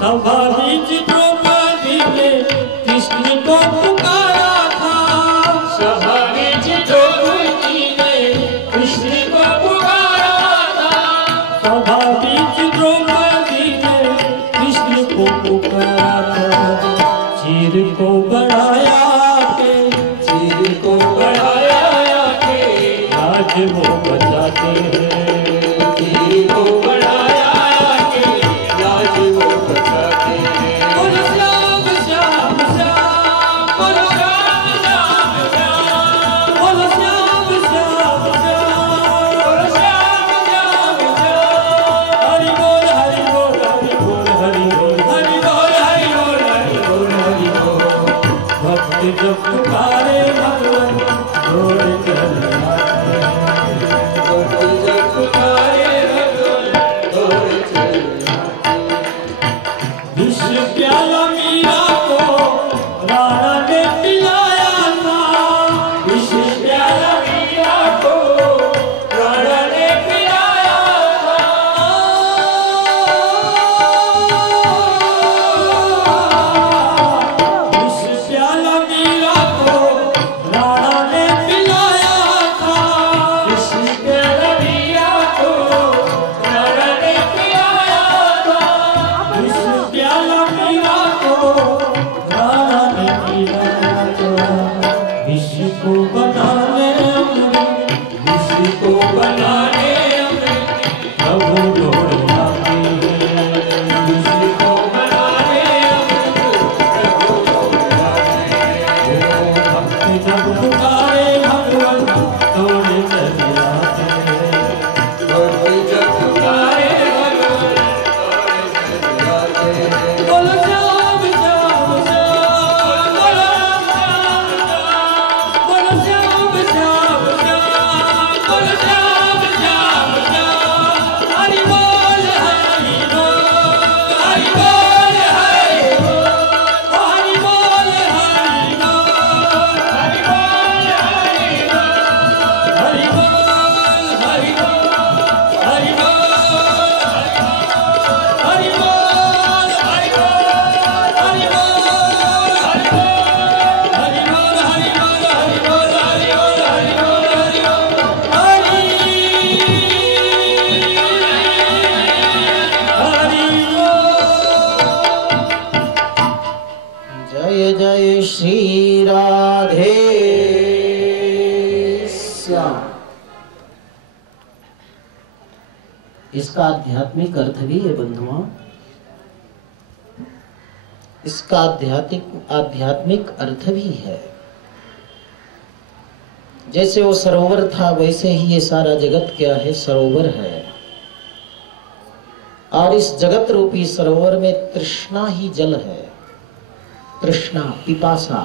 सभा बीच द्रौपदी ने कृष्ण को पुकारा था। सभा बीच द्रौपदी ने कृष्ण को पुकारा था। सभा बीच द्रौपदी ने कृष्ण को पुकारा था। चीर को बढ़ाया के, चीर को बढ़ाया के राज वो बचाते हैं। चीर को बढ़ाया के राज वो बचाते हैं। बोलो श्याम श्याम श्याम, बोलो श्याम श्याम श्याम, बोलो श्याम श्याम श्याम, बोलो श्याम श्याम श्याम। हरि बोल हरि बोल हरि बोल हरि बोल हरि बोल हरि बोल हरि बोल हरि बोल। भक्त जब पुकारे भगवान दौड़ चले आते हैं। भक्त जब पुकारे भगवान दौड़ चले आते हैं। विश्व प्याला मीरा को राणा ने पिलाया था। विश्व प्याला मीरा को राणा ने पिलाया था। विश्व प्याला मीरा को राणा ने पिलाया था। विश्व प्याला मीरा को राणा ने पिलाया था। विश्व प्याला मीरा को राणा ने पिलाया था। विश्व को बनाने अमृत, विश्व को बनाने अमृत प्रभु दौड़ आते हैं। विश्व को बनाने अमृत प्रभु दौड़ आते हैं। भक्त जब पुकारे भगवान दौड़ चले आते हैं। भक्त जब पुकारे भगवान दौड़ चले आते हैं। बोलो श्याम श्याम श्याम, बोलो श्याम श्याम, बोलो श्याम श्याम श्याम, बोलो श्याम श्याम श्याम। हरि बोल हरि बोल हरि बोल हरि बोल, ओ हरि बोल हरि बोल हरि बोल हरि बोल, हरि बोल हरि बोल हरि बोल हरि बोल हरि बोल हरि बोल हरि बोल हरि बोल हरि बोल हरि बोल हरि बोल हरि बोल हरि बोल। जय जय श्री राधे श्याम। इसका आध्यात्मिक अर्थ भी है बंधुओं। इसका आध्यात्मिक अर्थ भी है। जैसे वो सरोवर था वैसे ही ये सारा जगत क्या है, सरोवर है। और इस जगत रूपी सरोवर में तृष्णा ही जल है। तृष्णा, पिपासा,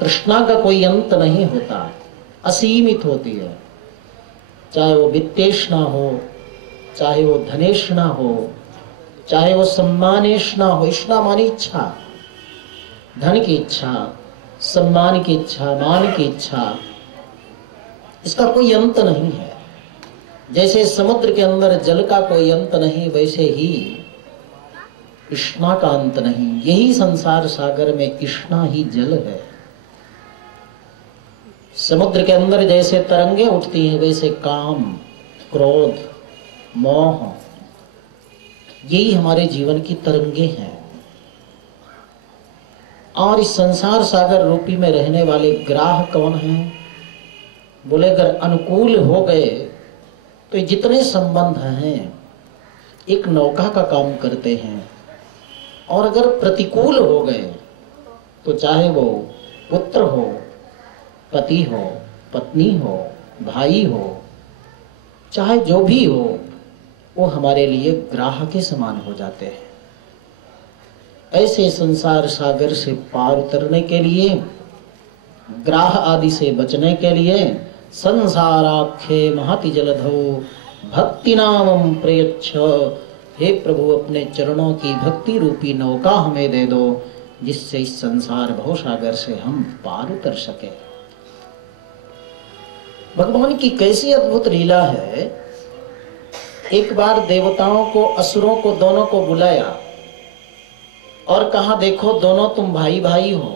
तृष्णा का कोई अंत नहीं होता, असीमित होती है। चाहे वो वित्तेष्णा हो, चाहे वो धनेष्णा हो, चाहे वो सम्मानेष्णा हो। इष्णा मानी इच्छा, धन की इच्छा, सम्मान की इच्छा, मान की इच्छा। इसका कोई अंत नहीं है। जैसे समुद्र के अंदर जल का कोई अंत नहीं, वैसे ही इष्णा का अंत नहीं। यही संसार सागर में इष्णा ही जल है। समुद्र के अंदर जैसे तरंगे उठती हैं, वैसे काम, क्रोध, मोह, यही हमारे जीवन की तरंगे हैं। और इस संसार सागर रूपी में रहने वाले ग्राह कौन हैं? बोले अगर अनुकूल हो गए तो ये जितने संबंध हैं एक नौका का काम करते हैं। और अगर प्रतिकूल हो गए तो चाहे वो पुत्र हो, पति हो, पत्नी हो, भाई हो, चाहे जो भी हो, वो हमारे लिए ग्राह के समान हो जाते हैं। ऐसे संसार सागर से पार उतरने के लिए, ग्राह आदि से बचने के लिए संसाराख्ये महति जलधौ भक्ति नामं प्रयच्छ। हे प्रभु, अपने चरणों की भक्ति रूपी नौका हमें दे दो, जिससे इस संसार भवसागर से हम पार उतर सके। भगवान की कैसी अद्भुत लीला है। एक बार देवताओं को, असुरों को, दोनों को बुलाया और कहा देखो दोनों तुम भाई भाई हो,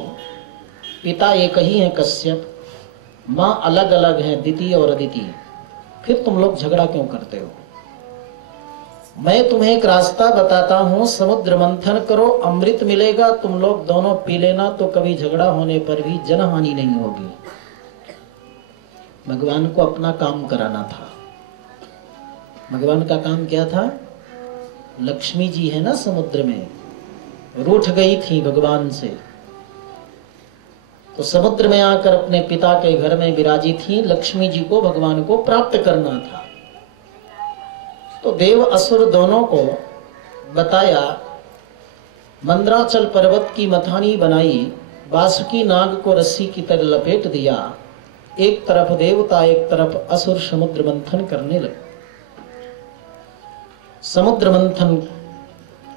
पिता एक ही है कश्यप, माँ अलग अलग है दिति और अदिति, फिर तुम लोग झगड़ा क्यों करते हो? मैं तुम्हें एक रास्ता बताता हूं, समुद्र मंथन करो, अमृत मिलेगा, तुम लोग दोनों पी लेना, तो कभी झगड़ा होने पर भी जनहानि नहीं होगी। भगवान को अपना काम कराना था। भगवान का काम क्या था? लक्ष्मी जी है ना समुद्र में, रूठ गई थी भगवान से, तो समुद्र में आकर अपने पिता के घर में विराजी थी। लक्ष्मी जी को भगवान को प्राप्त करना था। तो देव असुर दोनों को बताया, मंदराचल पर्वत की मथानी बनाई, बासुकी नाग को रस्सी की तरह लपेट दिया, एक तरफ देवता एक तरफ असुर समुद्र मंथन करने लगे। समुद्र मंथन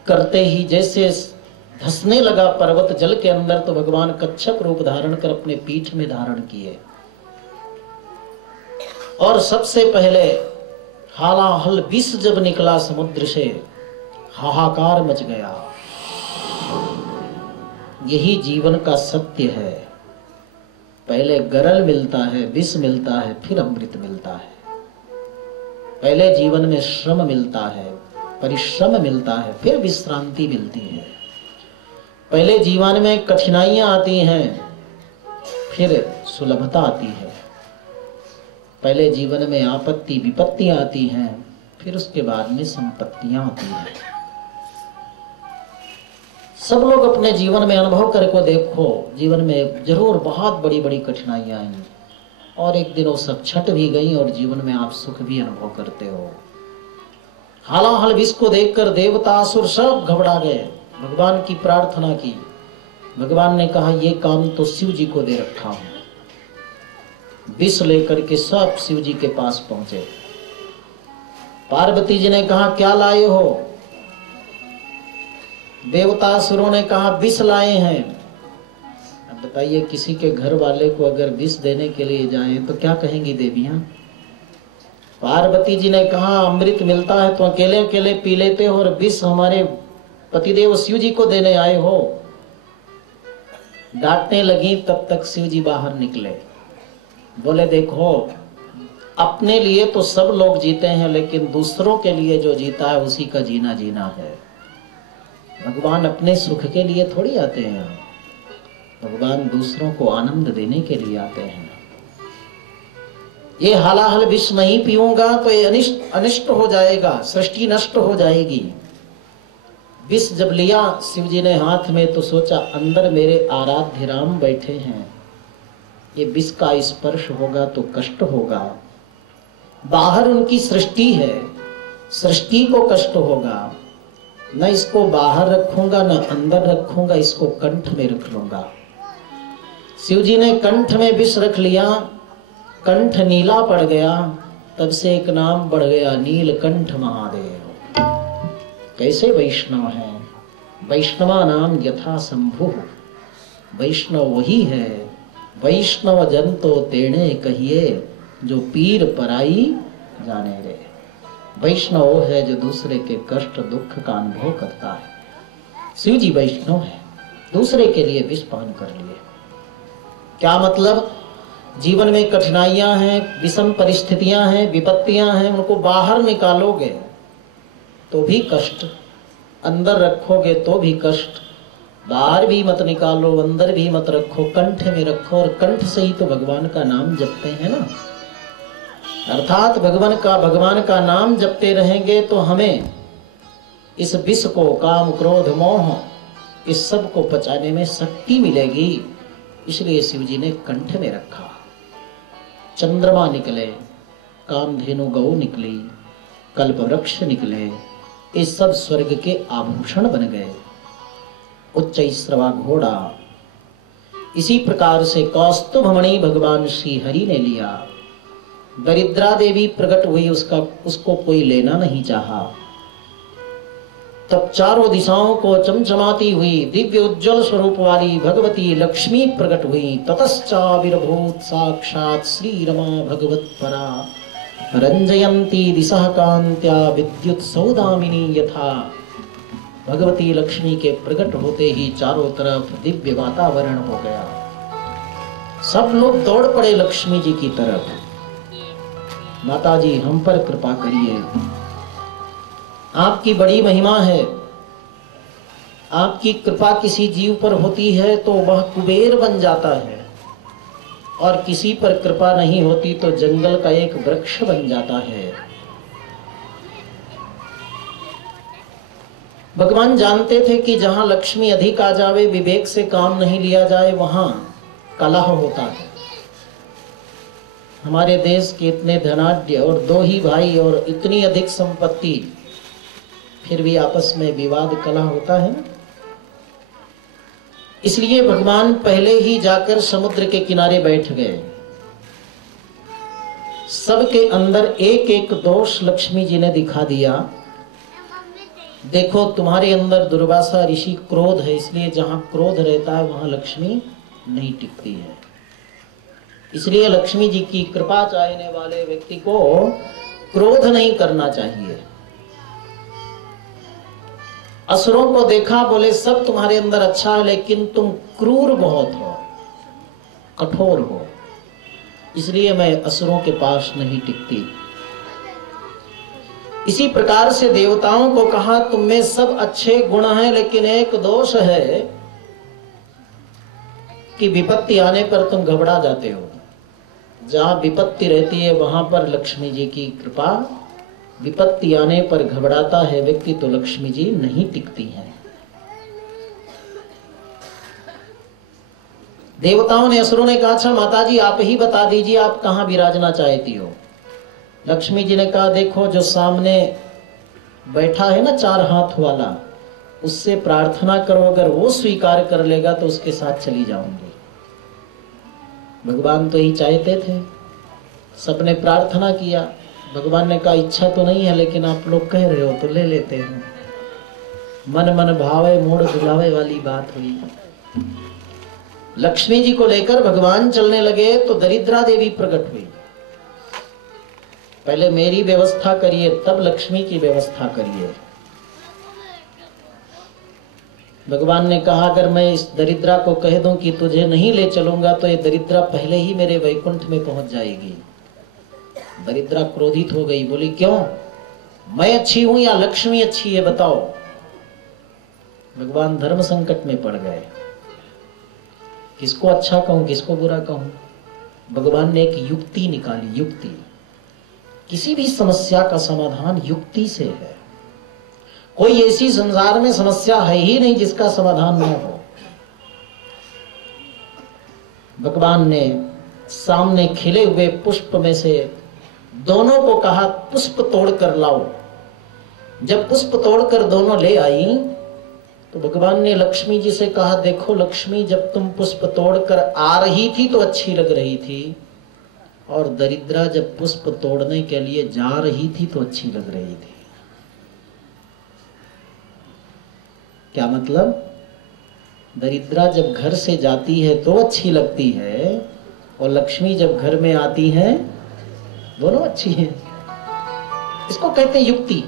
करते ही जैसे धंसने लगा पर्वत जल के अंदर, तो भगवान कच्छप रूप धारण कर अपने पीठ में धारण किए और सबसे पहले हालाहल विष जब निकला समुद्र से, हाहाकार मच गया। यही जीवन का सत्य है, पहले गरल मिलता है, विष मिलता है, फिर अमृत मिलता है। पहले जीवन में श्रम मिलता है, परिश्रम मिलता है, फिर विश्रांति मिलती है। पहले जीवन में कठिनाइयां आती हैं, फिर सुलभता आती है। पहले जीवन में आपत्ति विपत्तियां आती हैं, फिर उसके बाद में संपत्तियां आती हैं। सब लोग अपने जीवन में अनुभव करके देखो, जीवन में जरूर बहुत बड़ी बड़ी कठिनाइयां आई और एक दिन वो सब छट भी गई और जीवन में आप सुख भी अनुभव करते हो। हालाहल विष को देखकर देवता असुर सब घबरा गए, भगवान की प्रार्थना की। भगवान ने कहा ये काम तो शिव जी को दे रखा हूं। विष लेकर के सब शिव जी के पास पहुंचे। पार्वती जी ने कहा क्या लाए हो? देवता असुरों ने कहा विष लाए हैं। अब बताइए, किसी के घर वाले को अगर विष देने के लिए जाएं तो क्या कहेंगी देवियां? पार्वती जी ने कहा अमृत मिलता है तो अकेले अकेले पी लेते हो और विष हमारे पतिदेव शिव जी को देने आए हो। डांटने लगी, तब तक शिव जी बाहर निकले, बोले देखो अपने लिए तो सब लोग जीते हैं, लेकिन दूसरों के लिए जो जीता है उसी का जीना जीना है। भगवान अपने सुख के लिए थोड़ी आते हैं, भगवान दूसरों को आनंद देने के लिए आते हैं। ये हालाहल विष नहीं पीऊंगा तो ये अनिष्ट हो जाएगा, सृष्टि नष्ट हो जाएगी। विष जब लिया शिव जी ने हाथ में, तो सोचा अंदर मेरे आराध्य राम बैठे हैं, ये विष का स्पर्श होगा तो कष्ट होगा। बाहर उनकी सृष्टि है, सृष्टि को कष्ट होगा। न इसको बाहर रखूंगा न अंदर रखूंगा, इसको कंठ में रख लूंगा। शिव जी ने कंठ में विष रख लिया, कंठ नीला पड़ गया, तब से एक नाम बढ़ गया नीलकंठ महादेव। कैसे वैष्णव हैं? वैष्णवा नाम यथा शंभु, वैष्णव वही है, वैष्णव जन तो तेणे कहिए, जो पीर पराई जाने रे। वैष्णव वो है जो दूसरे के कष्ट दुख का अनुभव करता है। शिव जी वैष्णव है, दूसरे के लिए विष पान कर लिए। क्या मतलब? जीवन में कठिनाइयां हैं, विषम परिस्थितियां हैं, विपत्तियां हैं, उनको बाहर निकालोगे तो भी कष्ट, अंदर रखोगे तो भी कष्ट। बाहर भी मत निकालो, अंदर भी मत रखो, कंठ में रखो, और कंठ से ही तो भगवान का नाम जपते हैं ना। अर्थात भगवान का नाम जपते रहेंगे तो हमें इस विष को, काम क्रोध मोह, इस सब को पचाने में शक्ति मिलेगी। इसलिए शिव जी ने कंठ में रखा। चंद्रमा निकले, कामधेनु गौ निकली, कल्प वृक्ष निकले, ये सब स्वर्ग के आभूषण बन गए। उच्चैश्रवा घोड़ा, इसी प्रकार से कौस्तुभमणि भगवान श्री हरि ने लिया। दरिद्रा देवी प्रकट हुई, उसको कोई लेना नहीं चाहा। तब चारों दिशाओं को चमचमाती हुई दिव्य उज्जवल स्वरूप वाली भगवती लक्ष्मी प्रकट हुई। ततश्चाविर्भूत साक्षात श्री रमा भगवत परा। रंजयंती दिशा कांत्या विद्युत सौदामिनी यथा। भगवती लक्ष्मी के प्रकट होते ही चारों तरफ दिव्य वातावरण हो गया। सब लोग दौड़ पड़े लक्ष्मी जी की तरफ। माता जी हम पर कृपा करिए, आपकी बड़ी महिमा है। आपकी कृपा किसी जीव पर होती है तो वह कुबेर बन जाता है, और किसी पर कृपा नहीं होती तो जंगल का एक वृक्ष बन जाता है। भगवान जानते थे कि जहां लक्ष्मी अधिक आ जावे, विवेक से काम नहीं लिया जाए, वहां कलह होता है। हमारे देश के इतने धनाढ्य और दो ही भाई और इतनी अधिक संपत्ति, फिर भी आपस में विवाद कलह होता है ना। इसलिए भगवान पहले ही जाकर समुद्र के किनारे बैठ गए। सबके अंदर एक एक दोष लक्ष्मी जी ने दिखा दिया। देखो तुम्हारे अंदर दुर्वासा ऋषि क्रोध है, इसलिए जहां क्रोध रहता है वहां लक्ष्मी नहीं टिकती है। इसलिए लक्ष्मी जी की कृपा चाहने वाले व्यक्ति को क्रोध नहीं करना चाहिए। असुरों को देखा, बोले सब तुम्हारे अंदर अच्छा है लेकिन तुम क्रूर बहुत हो, कठोर हो, इसलिए मैं असुरों के पास नहीं टिकती। इसी प्रकार से देवताओं को कहा तुम में सब अच्छे गुण हैं लेकिन एक दोष है कि विपत्ति आने पर तुम घबरा जाते हो। जहां विपत्ति रहती है वहां पर लक्ष्मी जी की कृपा, विपत्ति आने पर घबराता है व्यक्ति तो लक्ष्मी जी नहीं टिकती हैं। देवताओं ने, असुरों ने कहा अच्छा माता जी आप ही बता दीजिए आप कहां विराजना चाहती हो। लक्ष्मी जी ने कहा देखो जो सामने बैठा है ना चार हाथ वाला, उससे प्रार्थना करो, अगर वो स्वीकार कर लेगा तो उसके साथ चली जाऊंगी। भगवान तो ही चाहते थे, सबने प्रार्थना किया। भगवान ने कहा इच्छा तो नहीं है लेकिन आप लोग कह रहे हो तो ले लेते हैं। मन मन भावे मोड़ बुलावे वाली बात हुई। लक्ष्मी जी को लेकर भगवान चलने लगे तो दरिद्रा देवी प्रकट हुई। पहले मेरी व्यवस्था करिए तब लक्ष्मी की व्यवस्था करिए। भगवान ने कहा अगर मैं इस दरिद्रा को कह दूं कि तुझे नहीं ले चलूंगा तो ये दरिद्रा पहले ही मेरे वैकुंठ में पहुंच जाएगी। दरिद्रा क्रोधित हो गई, बोली क्यों, मैं अच्छी हूं या लक्ष्मी अच्छी है बताओ। भगवान धर्म संकट में पड़ गए, किसको अच्छा कहूं किसको बुरा कहूं। भगवान ने एक युक्ति निकाली। युक्ति, किसी भी समस्या का समाधान युक्ति से है। कोई ऐसी संसार में समस्या है ही नहीं जिसका समाधान न हो। भगवान ने सामने खिले हुए पुष्प में से दोनों को कहा पुष्प तोड़कर लाओ। जब पुष्प तोड़कर दोनों ले आई तो भगवान ने लक्ष्मी जी से कहा देखो लक्ष्मी, जब तुम पुष्प तोड़कर आ रही थी तो अच्छी लग रही थी, और दरिद्रा जब पुष्प तोड़ने के लिए जा रही थी तो अच्छी लग रही थी। क्या मतलब, दरिद्रा जब घर से जाती है तो अच्छी लगती है और लक्ष्मी जब घर में आती है दोनों अच्छी हैं। इसको कहते हैं युक्ति।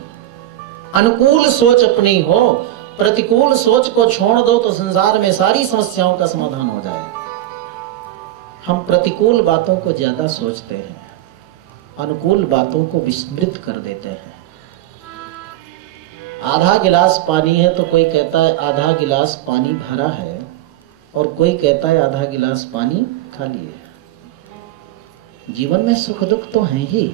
अनुकूल सोच अपनी हो, प्रतिकूल सोच को छोड़ दो तो संसार में सारी समस्याओं का समाधान हो जाए। हम प्रतिकूल बातों को ज्यादा सोचते हैं, अनुकूल बातों को विस्मृत कर देते हैं। आधा गिलास पानी है तो कोई कहता है आधा गिलास पानी भरा है, और कोई कहता है आधा गिलास पानी खाली है। जीवन में सुख दुख तो है ही,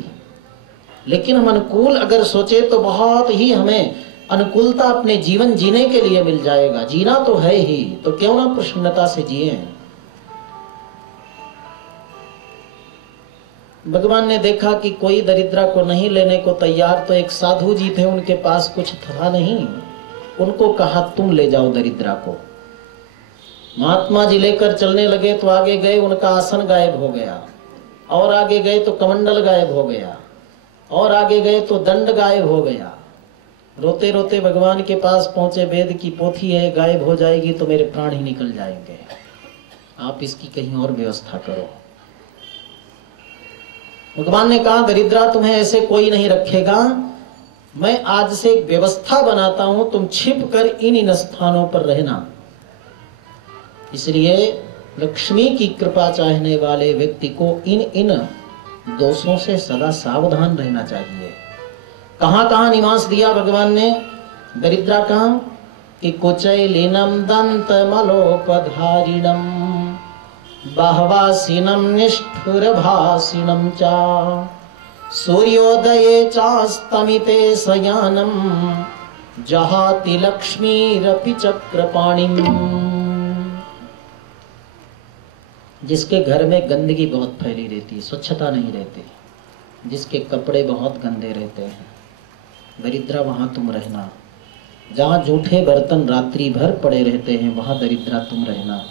लेकिन हम अनुकूल अगर सोचे तो बहुत ही हमें अनुकूलता अपने जीवन जीने के लिए मिल जाएगा। जीना तो है ही, तो क्यों ना प्रसन्नता से जिए। भगवान ने देखा कि कोई दरिद्रा को नहीं लेने को तैयार, तो एक साधु जी थे, उनके पास कुछ था नहीं। उनको कहा तुम ले जाओ दरिद्रा को। महात्मा जी लेकर चलने लगे तो आगे गए, उनका आसन गायब हो गया, और आगे गए तो कमंडल गायब हो गया, और आगे गए तो दंड गायब हो गया। रोते रोते भगवान के पास पहुंचे, वेद की पोथी है, गायब हो जाएगी तो मेरे प्राण ही निकल जाएंगे, आप इसकी कहीं और व्यवस्था करो। भगवान ने कहा दरिद्रा तुम्हें ऐसे कोई नहीं रखेगा, मैं आज से एक व्यवस्था बनाता हूं, तुम छिप कर इन स्थानों पर रहना। इसलिए लक्ष्मी की कृपा चाहने वाले व्यक्ति को इन दोषों से सदा सावधान रहना चाहिए। कहां कहां निवास दिया भगवान ने दरिद्रा का कि कुचैलिनम दंत मलोपधारिणम बाहवासीनम निष्ठुरभासिनम चा सूर्योदये चास्तमिते शयानम जहाति लक्ष्मीरपि चक्रपाणिम। जिसके घर में गंदगी बहुत फैली रहती है, स्वच्छता नहीं रहती, जिसके कपड़े बहुत गंदे रहते हैं, दरिद्रा वहां तुम रहना। जहां जूठे बर्तन रात्रि भर पड़े रहते हैं वहां दरिद्रा तुम रहना।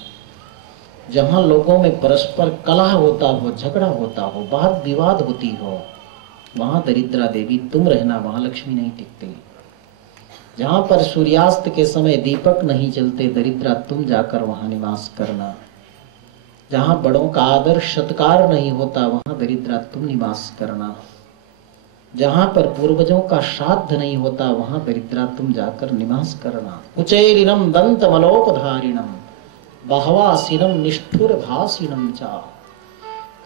जहां लोगों में परस्पर कलह होता हो, झगड़ा होता हो, वाद विवाद होती हो, वहां दरिद्रा देवी तुम रहना, वहां लक्ष्मी नहीं टिकती। जहां पर सूर्यास्त के समय दीपक नहीं जलते, दरिद्रा तुम जाकर वहां निवास करना। जहां बड़ों का आदर सत्कार नहीं होता, वहां दरिद्रा तुम निवास करना। जहां पर पूर्वजों का श्राद्ध नहीं होता, वहां दरिद्रा तुम जाकर निवास करना। कुचैलिनम दंत मलोपधारिणम बहवासीनम निष्ठुर भासीनम चा।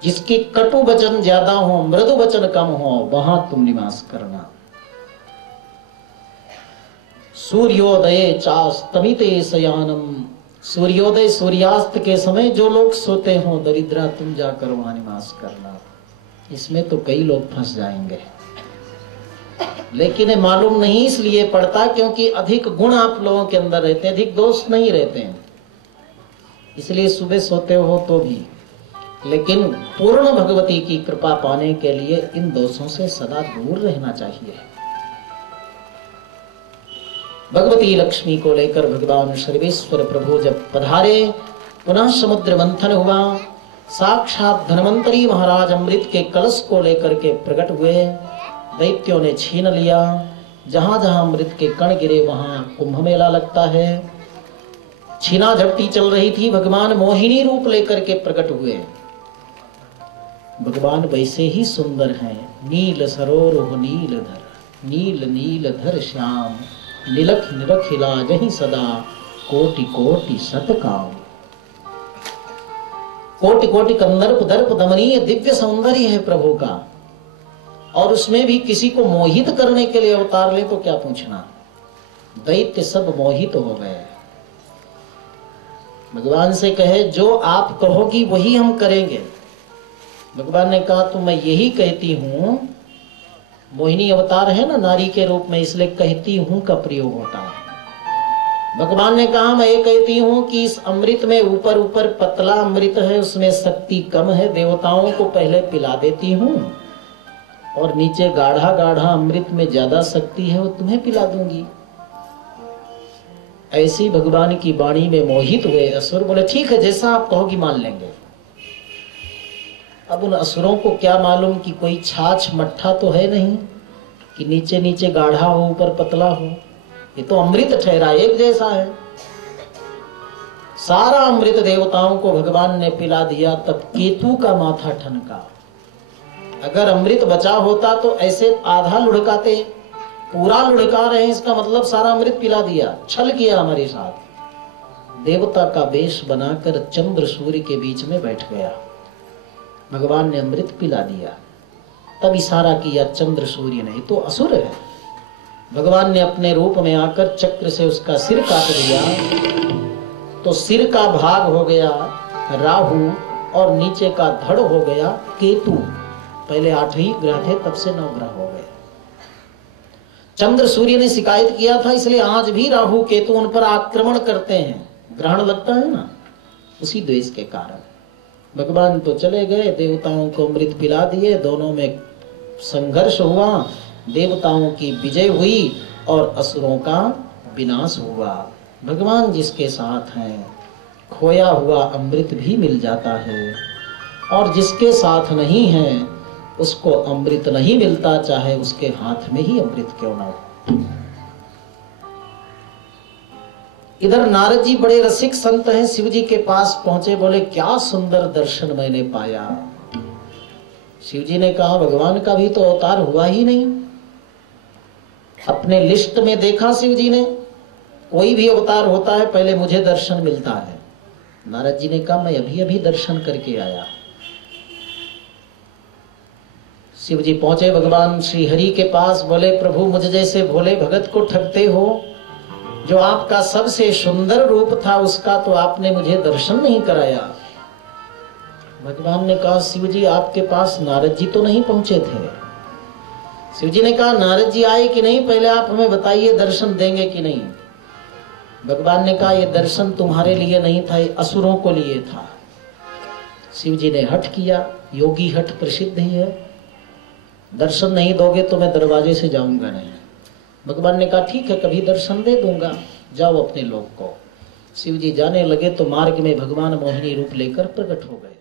जिसके कटु वचन ज्यादा हो, मृदु वचन कम हो, वहां तुम निवास करना। सूर्योदय चास्तमिते शयानम। सूर्योदय सूर्यास्त के समय जो लोग सोते हो, दरिद्रा तुम जाकर वहां निवास करना। इसमें तो कई लोग फंस जाएंगे, लेकिन मालूम नहीं इसलिए पड़ता क्योंकि अधिक गुण आप लोगों के अंदर रहते हैं, अधिक दोष नहीं रहते हैं, इसलिए सुबह सोते हो तो भी। लेकिन पूर्ण भगवती की कृपा पाने के लिए इन दोषों से सदा दूर रहना चाहिए। भगवती लक्ष्मी को लेकर भगवान सर्वेश्वर प्रभु जब पधारे, पुनः समुद्र मंथन हुआ, साक्षात धन्वंतरी महाराज अमृत के कलश को लेकर के प्रकट हुए। दैत्यों ने छीन लिया, जहां जहां अमृत के कण गिरे वहां कुंभ मेला लगता है। छीना झपटी चल रही थी, भगवान मोहिनी रूप लेकर के प्रकट हुए। भगवान वैसे ही सुंदर हैं, नील सरोरुह नीलधर, नील नीलधर श्याम, निलख निरखिला जही सदा, कोटि कोटि सतकाम। कोटि कोटि कंदर्प दर्प दमनीय दिव्य सौंदर्य है प्रभु का, और उसमें भी किसी को मोहित करने के लिए अवतार ले तो क्या पूछना। दैत्य सब मोहित हो गए। भगवान से कहे जो आप कहोगी वही हम करेंगे। भगवान ने कहा तो मैं यही कहती हूं, मोहिनी अवतार है ना नारी के रूप में, इसलिए कहती हूं का प्रयोग होता है। भगवान ने कहा मैं ये कहती हूं कि इस अमृत में ऊपर ऊपर पतला अमृत है, उसमें शक्ति कम है, देवताओं को पहले पिला देती हूं, और नीचे गाढ़ा गाढ़ा अमृत में ज्यादा शक्ति है, वो तुम्हें पिला दूंगी। ऐसी भगवान की वाणी में मोहित हुए असुर। बोले ठीक है, जैसा आप कहोगी मान लेंगे। अब उन असुरों को क्या मालूम कि कोई छाछ मट्ठा तो है नहीं कि नीचे नीचे गाढ़ा हो ऊपर पतला हो, ये तो अमृत ठहरा, एक जैसा है। सारा अमृत देवताओं को भगवान ने पिला दिया, तब केतु का माथा ठनका। अगर अमृत बचा होता तो ऐसे आधा लुढ़काते, पूरा लुढ़का रहे, इसका मतलब सारा अमृत पिला दिया, छल किया हमारे साथ। देवता का वेश बनाकर चंद्र सूर्य के बीच में बैठ गया, भगवान ने अमृत पिला दिया। तब इशारा किया चंद्र सूर्य ने, तो असुर है। भगवान ने अपने रूप में आकर चक्र से उसका सिर काट दिया, तो सिर का भाग हो गया राहु और नीचे का धड़ हो गया केतु। पहले 8 ही ग्रह थे, तब से 9 ग्रह हो गए। चंद्र सूर्य ने शिकायत किया था, इसलिए आज भी राहु केतु उन पर आक्रमण करते हैं, ग्रहण लगता है ना, उसी द्वेष के कारण। भगवान तो चले गए, देवताओं को अमृत पिला दिए, दोनों में संघर्ष हुआ, देवताओं की विजय हुई और असुरों का विनाश हुआ। भगवान जिसके साथ हैं, खोया हुआ अमृत भी मिल जाता है, और जिसके साथ नहीं है उसको अमृत नहीं मिलता, चाहे उसके हाथ में ही अमृत क्यों ना हो। इधर नारद जी बड़े रसिक संत हैं, शिव जी के पास पहुंचे, बोले क्या सुंदर दर्शन मैंने पाया। शिव जी ने कहा भगवान का भी तो अवतार हुआ ही नहीं। अपने लिस्ट में देखा शिव जी ने, कोई भी अवतार होता है पहले मुझे दर्शन मिलता है। नारद जी ने कहा मैं अभी अभी दर्शन करके आया। शिव जी पहुंचे भगवान श्री हरि के पास, बोले प्रभु मुझ जैसे भोले भगत को ठगते हो, जो आपका सबसे सुंदर रूप था उसका तो आपने मुझे दर्शन नहीं कराया। भगवान ने कहा शिव जी आपके पास नारद जी तो नहीं पहुंचे थे। शिव जी ने कहा नारद जी आए कि नहीं, पहले आप हमें बताइए दर्शन देंगे कि नहीं। भगवान ने कहा ये दर्शन तुम्हारे लिए नहीं था, ये असुरों को लिए था। शिव जी ने हठ किया, योगी हठ प्रसिद्ध ही है, दर्शन नहीं दोगे तो मैं दरवाजे से जाऊंगा नहीं। भगवान ने कहा ठीक है कभी दर्शन दे दूंगा, जाओ अपने लोग को। शिव जी जाने लगे तो मार्ग में भगवान मोहिनी रूप लेकर प्रकट हो गए।